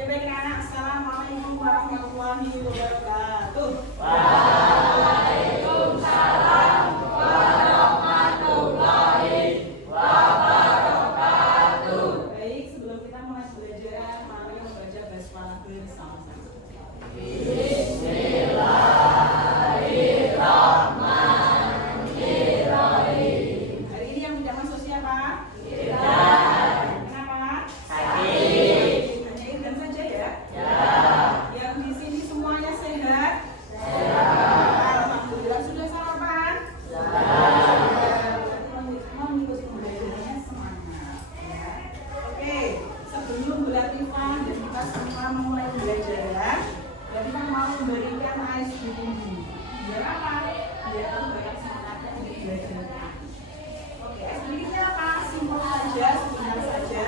Oke, baik anak. Assalamualaikum warahmatullahi wabarakatuh. Waalaikumsalam warahmatullahi wabarakatuh. Baik, sebelum kita mulai belajar, mari membaca basmalah bersama-sama. Bismillahirrahmanirrahim. Hari ini yang tidak masuk siapa? Kenapa? Sakit. Hanya Irdan saja ya? Ya. Yang di sini semuanya sehat? Alhamdulillah. Sudah sarapan? Mengikuti pembelajarannya semangat ya. Oke, sebelum Latifah dan kita semua memulai belajar, Latifah mau memberikan ice breathing. Biar apa? Biar memberikan semangatnya untuk belajar. Oke, ice breathingnya apa? Simpel saja, sederhana saja.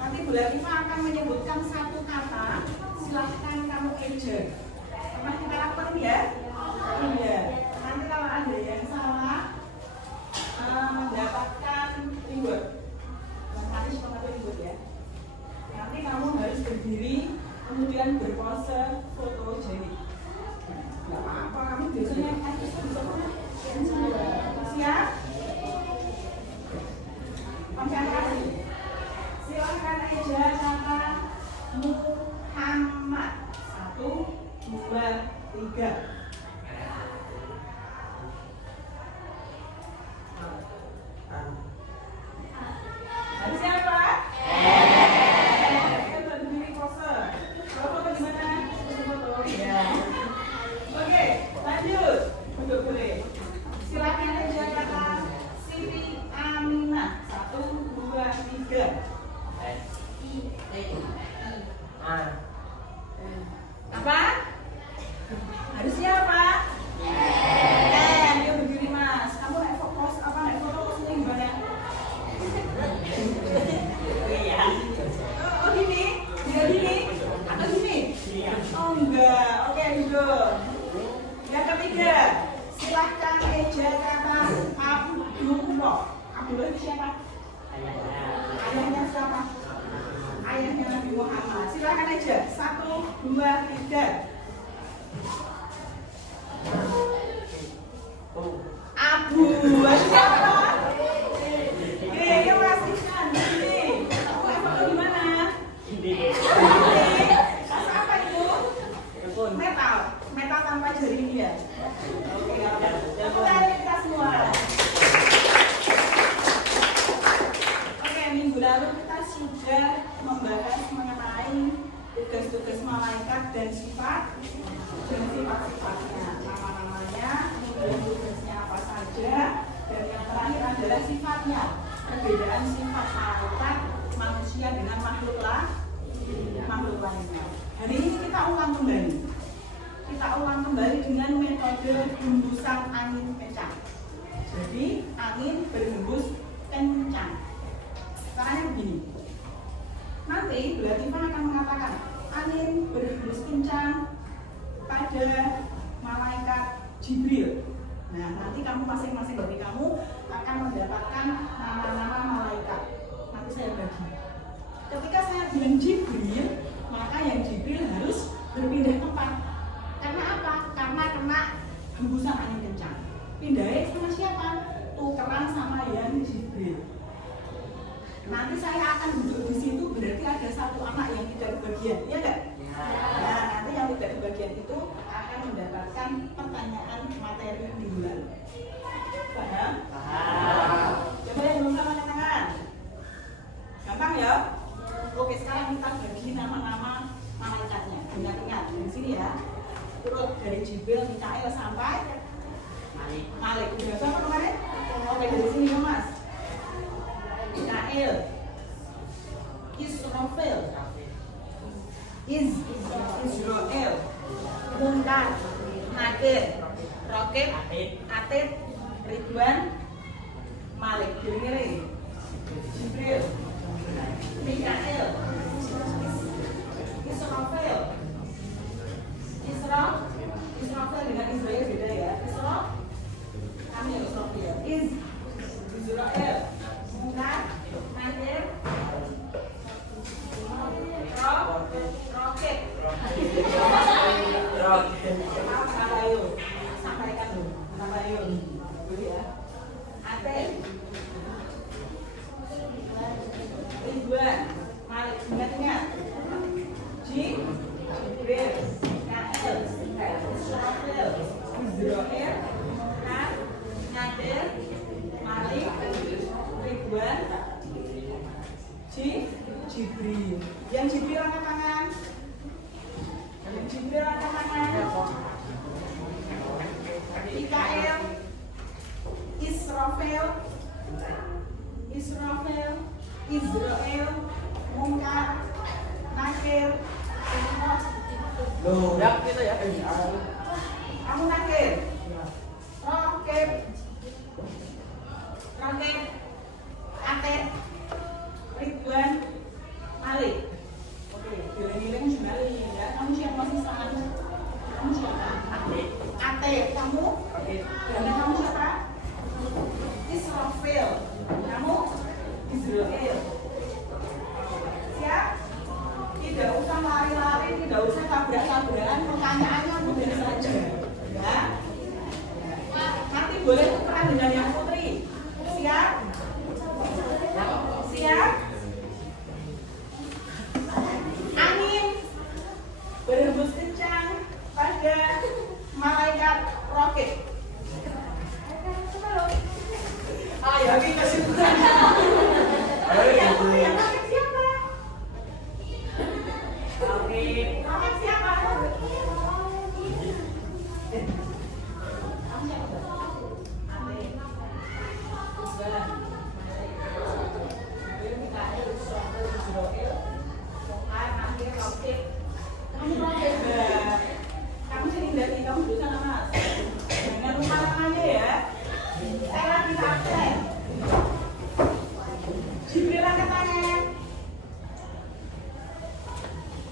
Nanti Bu Latifah akan menyebutkan satu kata. Silahkan kamu eja. Pernah kita lakukan ya? Iya. Nanti kalau ada yang salah, mendapatkan reward. Nanti seperti reward ya. Nanti kamu harus berdiri, kemudian berpose foto jadi. Nggak apa-apa, kamu biasanya siap? Konsentrasi. Silakan aja kata Muhammad. 1, 2, 3. Hari siapa? Berdiri pose. Kalau foto gimana? Foto. Ya. Oke, lanjut. Duduk boleh. Silakan aja kata Siti Aminah. 1, 2, 3. Apa? Harus siapa? Dia berdiri mas. Kamu naik fokus apa naik foto posnya gimana? Oh gini? Dia gini? Atau gini? Oh enggak. Oke duduk. Yang ketiga, silahkan eja kata Abdullah. Abdullah itu siapa? Ayahnya siapa? Ayahnya Nabi Muhammad. Silahkan aja. 1, 2, 3. Abu siapa? Ini Mas Ihsan. Ini. Kamu foto di mana? Ini. Rasa apa itu? Metal. Metal tanpa jari dia. Oke. Tepuk tangan kita semua. Oke, minggu lalu kita sudah membahas mengenai tugas-tugas malaikat dan sifat-sifatnya, nama-namanya, kemudian tugasnya apa saja, dan yang terakhir adalah sifatnya, perbedaan sifat malaikat manusia dengan makhluk lainnya. Hari ini kita ulang kembali dengan metode hembusan angin kencang. Jadi angin berhembus kencang. Caranya begini. Nanti Bu Latifah akan mengatakan angin berhembus kencang pada malaikat Jibril. Nah, nanti kamu masing-masing dari kamu akan mendapatkan nama-nama malaikat. Nanti saya bagi. Ketika saya bilang Jibril, maka yang Jibril harus berpindah tempat. Karena apa? Karena kena hembusan angin kencang. Pindahnya sama siapa? Tukeran sama yang Jibril. Nanti saya akan duduk di situ, berarti ada satu anak yang tidak kebagian, ya enggak? Nah, nanti yang tidak kebagian itu akan mendapatkan pertanyaan materi minggu lalu. Paham? Paham. Coba yang belum sama angkat tangan. Gampang ya? Oke, sekarang kita bagi nama-nama malaikatnya. Ingat-ingat dari sini ya. Turut dari Jibril, Mikael sampai Malik. Udah sama kemarin? Oke, dari sini ya Mas. Mikael, Israfil, Israel, Munkar, Nakir, Rokib, Atid, Ridwan, Malik. Dengerin. Jibril, Mikael, Israfil, Israfil dengan Israel beda ya. Kami Israfil, Israel, Munkar, Nakir, Rokib, Sampai yuk, sampaikan dulu. Sampai yuk, dulu ya. Ate, Ridwan, Malik, ingat-ingat. Jibril, Kael, Israfil, Israel, Nadir, Malik, Ridwan, Jibril. Yang Jibril angkat tangan. Yang Jibril angkat tangan. Mikael, Israfil, Israel, Mungkar, Nakir, Loh, ya kita ya. kamu Nakir, Rokib, Atet, Ridwan, Malik. Oke, giling-giling jumali ya. Kamu siapa sih sangat? Kamu siapa? Atet, kamu? Dan kamu siapa? Israfil, kamu? Israel. Siap? Tidak usah lari-lari, tidak usah tabrak-tabrakan, pertanyaannya mudah saja. Ya. Nanti boleh tukeran dengan yang putri. Siap? Siap? Angin berhembus kencang pada malaikat roket. Ayo kita simpan. Yang roket siapa? Roket siapa? Kamu sini dari kamu duduk sana mas. Jangan lupa namanya ya. Saya lagi absen. Jibril angkat tangan.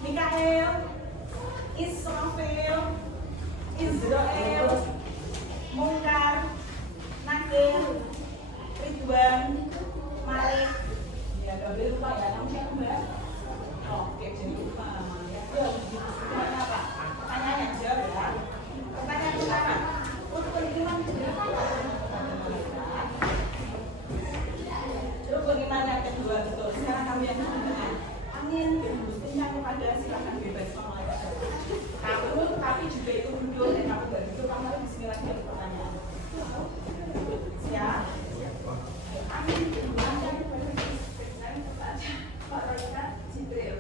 Mikael, Israfil, Israel, Mungkar, Nakir, Ridwan, Malik. Ya, gak boleh lupa ya, kamu siapa mbak? Oke, jadi lupa namanya. Gimana pak? Pertanyaan yang jawab ya. Pertanyaan pertama, untuk iman berapa? Rukun iman yang kedua, betul. Sekarang kamu yang menentukan. Angin berhembus kencang kepada silakan bebas malaikat. Kamu tapi juga itu mundur dan kamu gak gitu, kamu harus bismillah dari pertanyaan. Siap? Angin berhembus kencang kepada malaikat Jibril.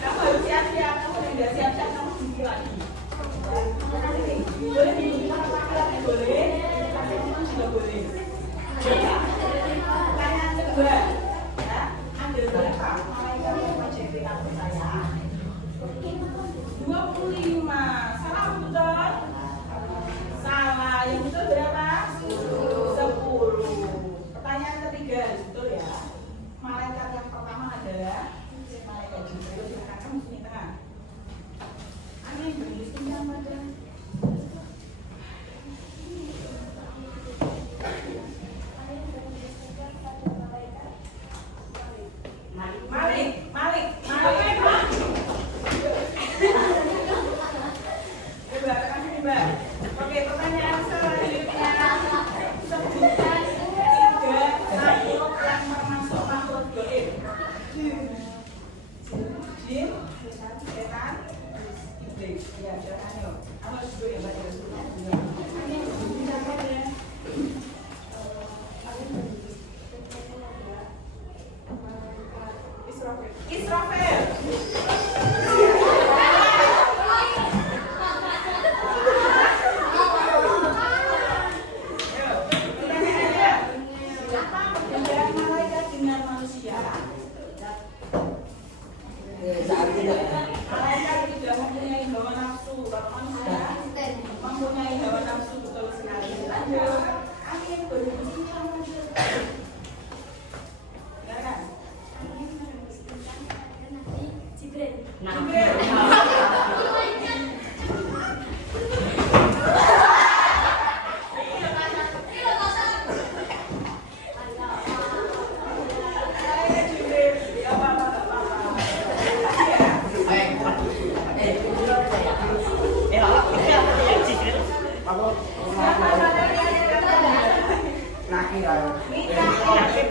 Kamu harus siap-siap, kamu tidak siap-siap, kamu sendiri lagi. Boleh dibuka laki-laki boleh, laki-laki juga boleh. Pertanyaan kedua, ya, ambil berapa malaikat yang menjadi aku saya? 25. Salah betul? Salah. Yang betul berapa? 10. Pertanyaan ketiga, betul ya? Malaikat yang pertama adalah malaikat Jibril. Silakan kamu sini tengah. Angin berhembus kencang pada Malik. Coba tekan sini, Mbak. Oke, pertanyaan selanjutnya. Sebutkan 3 makhluk yang termasuk makhluk gaib. Jin, setan, iblis. Ya, silakan yuk. Kamu harus dulu ya, Mbak. Israfil. Malaikat dengan manusia. Malaikat tidak mempunyai hawa nafsu. Kalau manusia mempunyai hawa nafsu, betul sekali. Lanjut. Angin berhembus kencang. Jibril.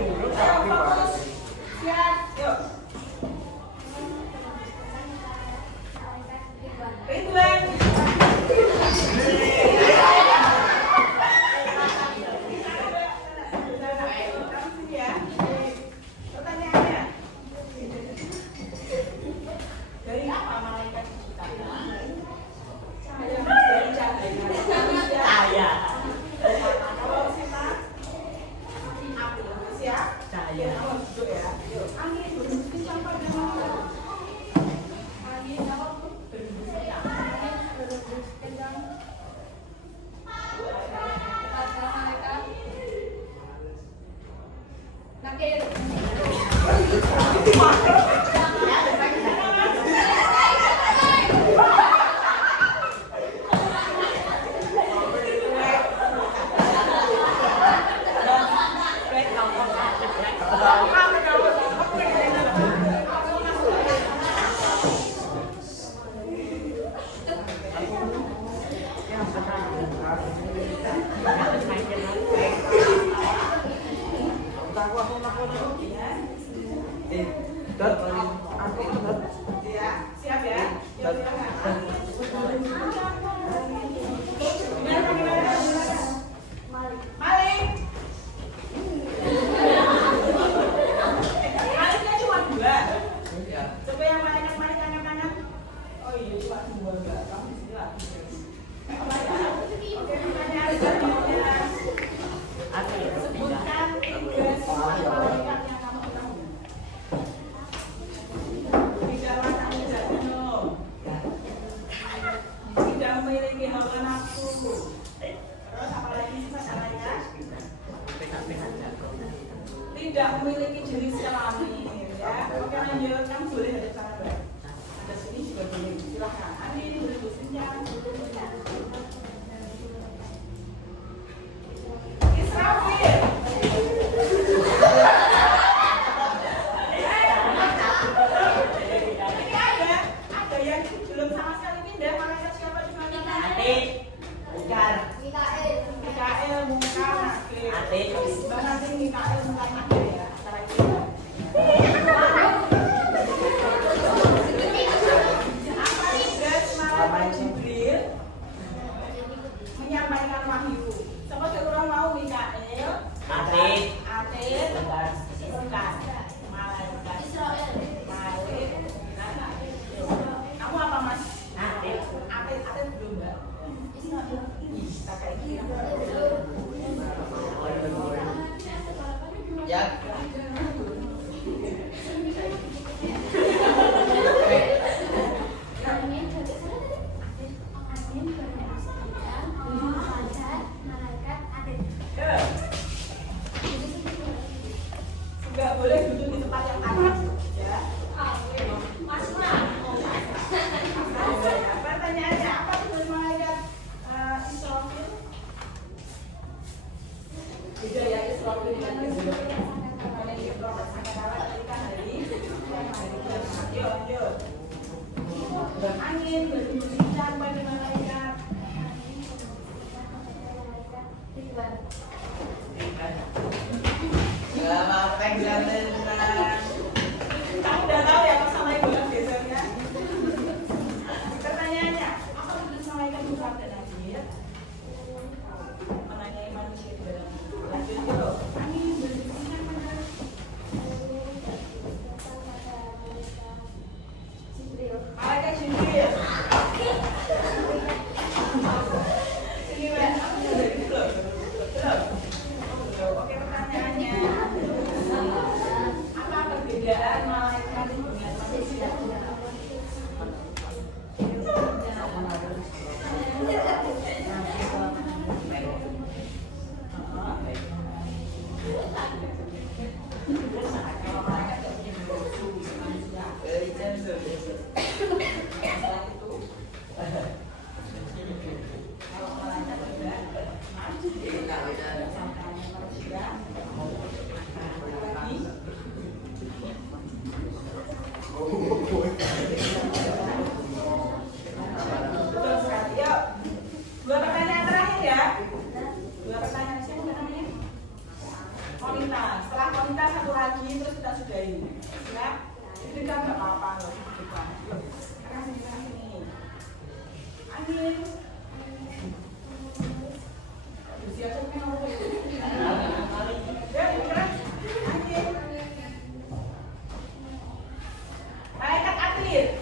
fokus. Siap, yuk. Ridwan. Pertanyaannya, dari apa malaikat diciptakan? Dari cahaya. Kalau Sita, api. Siap? Cahaya. Kamu duduk ya. Yuk, angin berhembus sampai dengan angin apa tuh? Berhembus kencang. Berhembus kencang. Nakir. Siap ya? Yuk, silakan. Maling. Malingnya cuma 2. Coba yang malaikat angkat tangan. Oh iya, cuma 2 enggak. Kamu di sini lagi. Oke, pertanyaan selanjutnya. Sebutkan 3 sifat malaikat yang kamu ketahui. Tidak memiliki hawa nafsu. Terus apa lagi sifat malaikat? Tidak memiliki jenis kelamin, ya. Oke, lanjut. Kamu boleh ada cara baik. Ada sini juga boleh. Silahkan. Angin berhembus kencang. Israfil. Ada yang belum sama sekali pindah. Malaikat siapa di mana? Mikael, Mungkar, Bang Nadim, Mikael, Mungkar, ya. Antara itu. Apa tugas malaikat Jibril menyampaikan wahyu? Siapa yang kurang mau? Mikael, Atin, Mungkar, malaikat Malik. Kamu apa, Mas? Atin belum, Mbak? Kakak ini. Ya. Enggak boleh duduk di tempat yang panas, ya. Pertanyaannya apa tugas malaikat Israfil? Beda ya, Israfil kan memiliki proses angkatan ketika hari. Yuk. Angin berhembus kencang pada malaikat. Kamu udah tahu ya masalah ibu biasanya. Pertanyaannya, apa tugas malaikat Muhammad dan Nabi? Menanyai manusia di dalam. Lanjut yuk. Angin berhembus kencang pada malaikat Jibril. Sini, Mbak. Belum. Oke, pertanyaannya. Apa perbedaan malaikat dengan manusia? satu lagi terus kita sudahi. Siap? Jadi kan nggak apa-apa loh di depan. Karena sini. Angin. Siap kan apa? Ya, keras. Angin. Baik, Kak Atlet.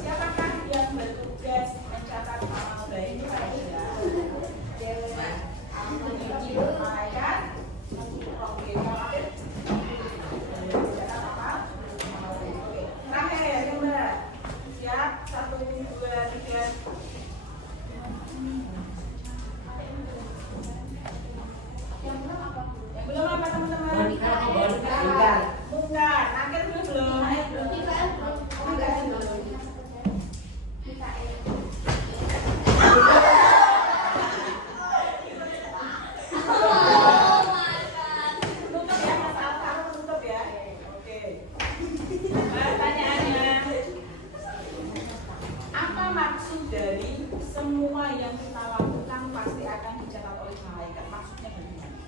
Siapakah yang bertugas mencatat amal baik pada malaikat? Oke, terakhir ya, Bunda. Siap, 1, 2, 3. Yang belum apa teman-teman? Bukan, akhir belum. Dari semua yang kita lakukan pasti akan dicatat oleh malaikat. Maksudnya bagaimana?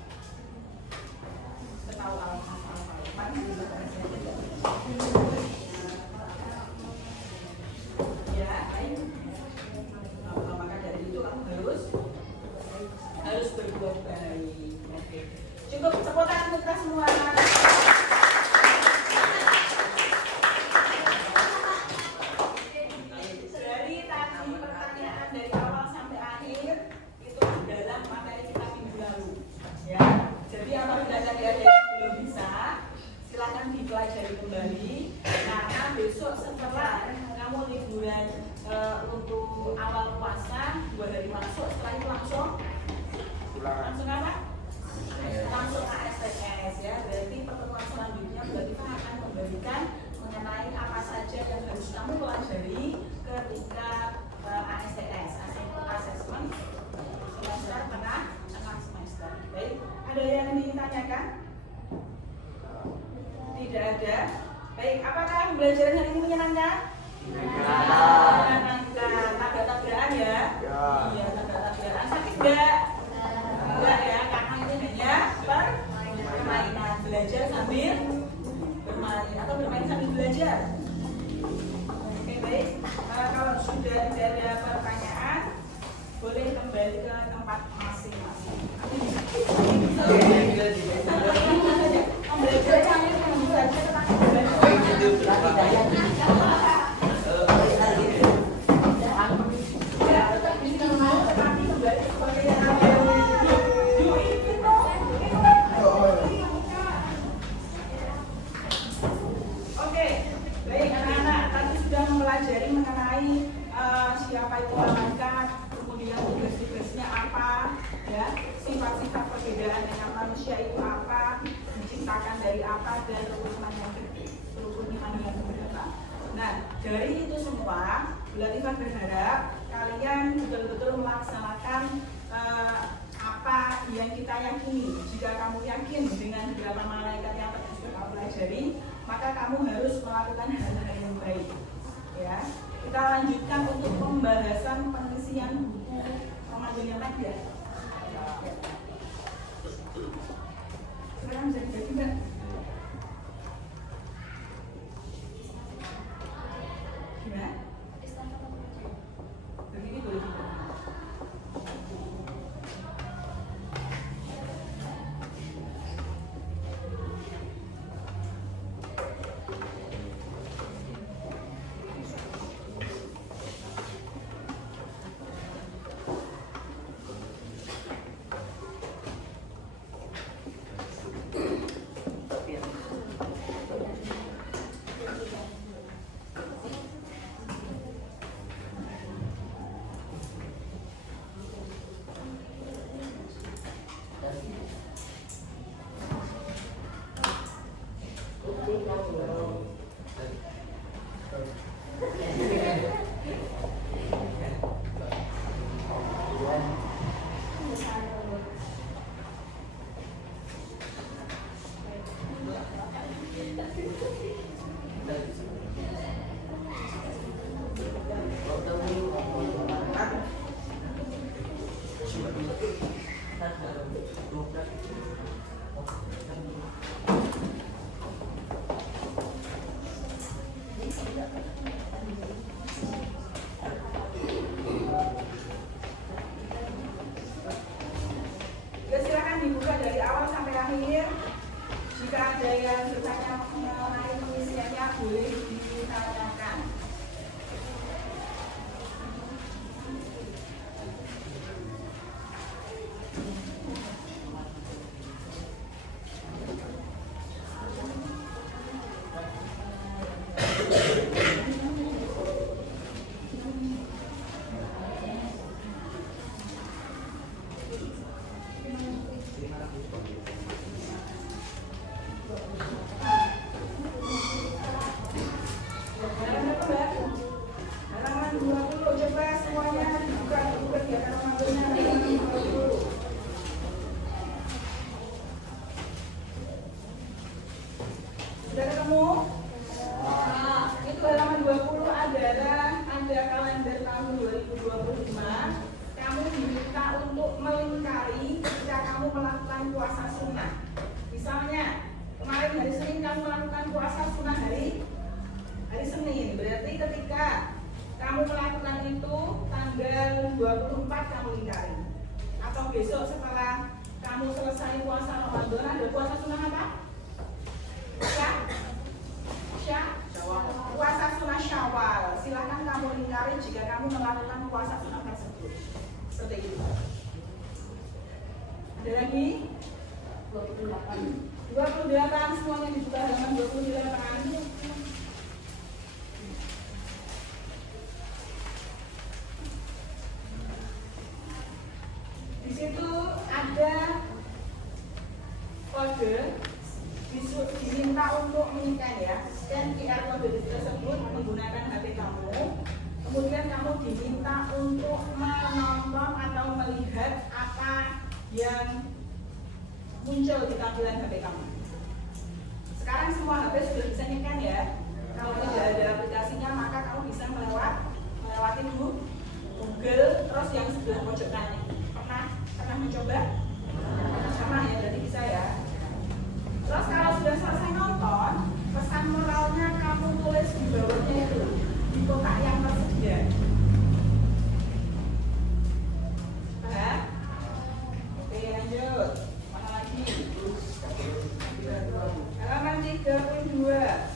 Ketahui alasan apa? Ya, baik. Maka dari itu kamu harus berbuat baik. Oke. Cukup tepuk tangan untuk kita semua. Pelajari kembali karena besok setelah kamu liburan untuk awal puasa 2 hari masuk, setelah itu langsung apa? Langsung ASTS ya. Berarti pertemuan selanjutnya berarti kita akan memberikan mengenai apa saja yang harus kamu pelajari ketika ASTS, assessment semester tengah semester. Baik, ada yang ditanyakan? Tidak ada. Baik, apakah pembelajaran hari ini menyenangkan? Menyenangkan. Tabrak-tabrakan ya? Iya, tabrak-tabrakan. Sakit enggak? Enggak ya, karena ini hanya permainan. Belajar sambil bermain atau bermain sambil belajar. Oke, baik. Kalau sudah tidak ada pertanyaan, boleh kembali ke tempat masing-masing. Mempelajari mengenai siapa itu malaikat, kemudian tugas-tugasnya apa, ya, sifat-sifat perbedaan dengan manusia itu apa, diciptakan dari apa, dan rukun iman yang beberapa. Nah, dari itu semua, Bu Latifah berharap kalian betul-betul melaksanakan apa yang kita yakini. Jika kamu yakin dengan beberapa malaikat yang sudah kamu pelajari, maka kamu harus melakukan hal-hal yang baik. Ya, kita lanjutkan untuk pembahasan pengisian buku Ramadan yang lagi ya. Sekarang bisa dibagi Mbak. Gimana? Begini boleh juga. semuanya dibuka dulu kegiatan mengambilnya. Sudah ketemu? Itu halaman 20 ada kalender tahun 2025. Kamu diminta untuk melingkari ketika kamu melakukan puasa sunnah. Misalnya, kemarin hari Senin kamu melakukan puasa sunnah hari Senin. Berarti ketika kamu melakukan itu tanggal 24 kamu lingkari. Atau besok setelah kamu selesai puasa Ramadan ada puasa sunnah apa? Puasa sunnah Syawal. Silakan kamu lingkari jika kamu melakukan puasa sunnah tersebut. Seperti itu. Ada lagi? 28 semuanya dibuka halaman 28. Di situ ada kode diminta untuk menyiapkan ya, scan QR kode tersebut menggunakan HP kamu. Kemudian kamu diminta untuk menonton atau melihat apa yang muncul di tampilan HP kamu. Sekarang semua HP sudah bisa nyiapkan ya. Kalau tidak ada aplikasinya maka kamu bisa melewati Google terus yang sebelah pojok kanan. Pernah mencoba? Pernah ya, berarti bisa ya. Terus kalau sudah selesai nonton, pesan moralnya kamu tulis di bawahnya itu, di kotak yang tersedia. Paham? Oke, lanjut. Mana lagi? Halaman 32.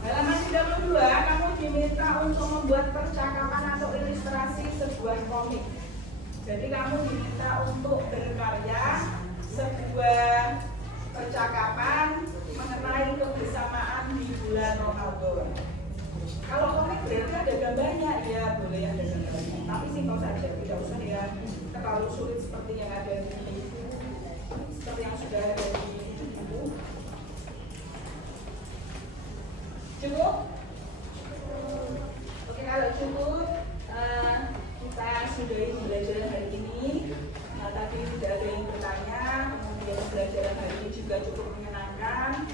Halaman 32, kamu diminta untuk membuat percakapan atau ilustrasi sebuah komik. Jadi kamu diminta untuk berkarya sebuah percakapan mengenai kebersamaan di bulan Ramadan. Kalau komik berarti ada gambarnya, ya boleh ada gambarnya. Tapi simpel saja, tidak usah ya terlalu sulit seperti yang ada seperti yang sudah ada di buku. Cukup? Oke, kalau cukup kita sudahi pembelajaran hari ini. Nah, tadi tidak ada yang bertanya, kemudian pembelajaran hari ini juga cukup menyenangkan.